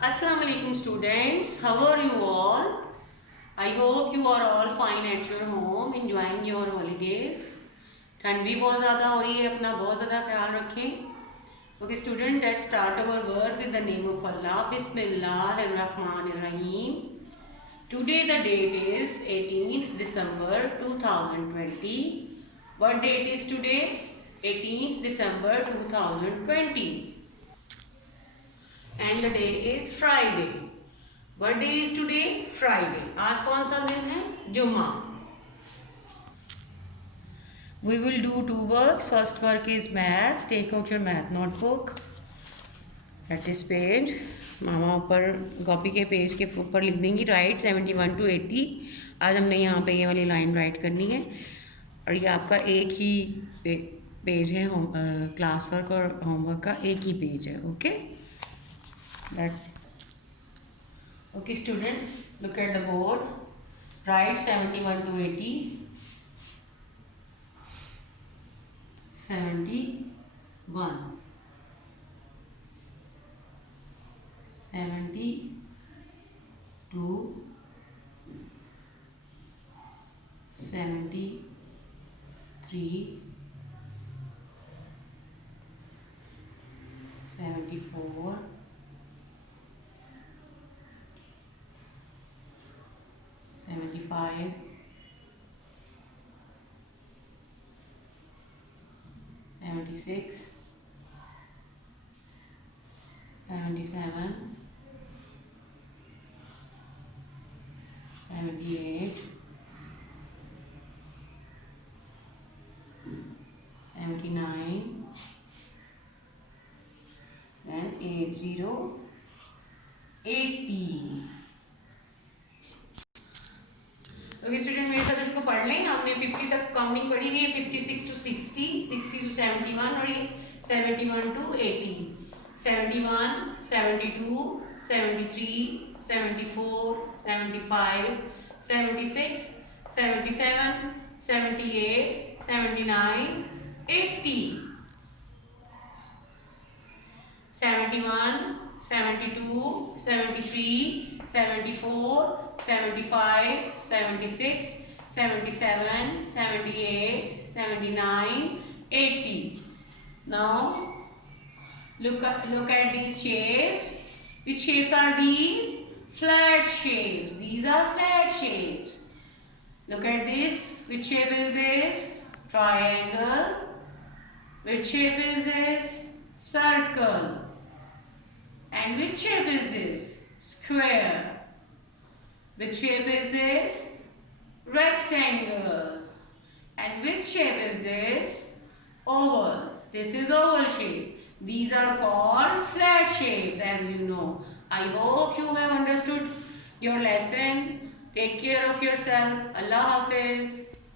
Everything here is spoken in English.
Assalamu alaikum students, how are you all? I hope you are all fine at your home, enjoying your holidays. ठंड भी बहुत ज़्यादा हो रही है, अपना बहुत ज़्यादा ख्याल रखें. Okay student, let's start our work with the name of Allah. Bismillahirrahmanirrahim. Today the date is 18th December 2020. What date is today? 18th December 2020. And the day is Friday. What day is today? Friday. आज कौन सा दिन है? जुम्मा. We will do two works. First work is maths. Take out your math notebook. At this page, मामा ऊपर copy के page के ऊपर लिख देंगी राइट 71 to 80. आज हमने यहाँ पे ये वाली लाइन राइट करनी है और ये आपका एक ही पेज है क्लास वर्क और होमवर्क का एक ही पेज है. Okay Okay students, look at the board. Write 71 to 80. 71 72 73 74 75 76 77 78 79 and 80 80. Okay student मेरे साथ इसको पढ़ लें. हमने 50 तक काउंटिंग पढ़ी हुई है. 56 to 60, 60 to 71 और ये 71 to 80. 71 72 73 74 75 76 77 78 79 80. 71 72 73 74 75 76 77 78 79 80. Now look at these shapes. Which shapes are these? Flat shapes. These are flat shapes. Look at this. Which shape is this? Triangle. Which shape is this? Circle. And which shape is this? Square. Which shape is this? Rectangle. And which shape is this? Oval. This is oval shape. These are called flat shapes, as you know. I hope you have understood your lesson. Take care of yourself. Allah Hafiz.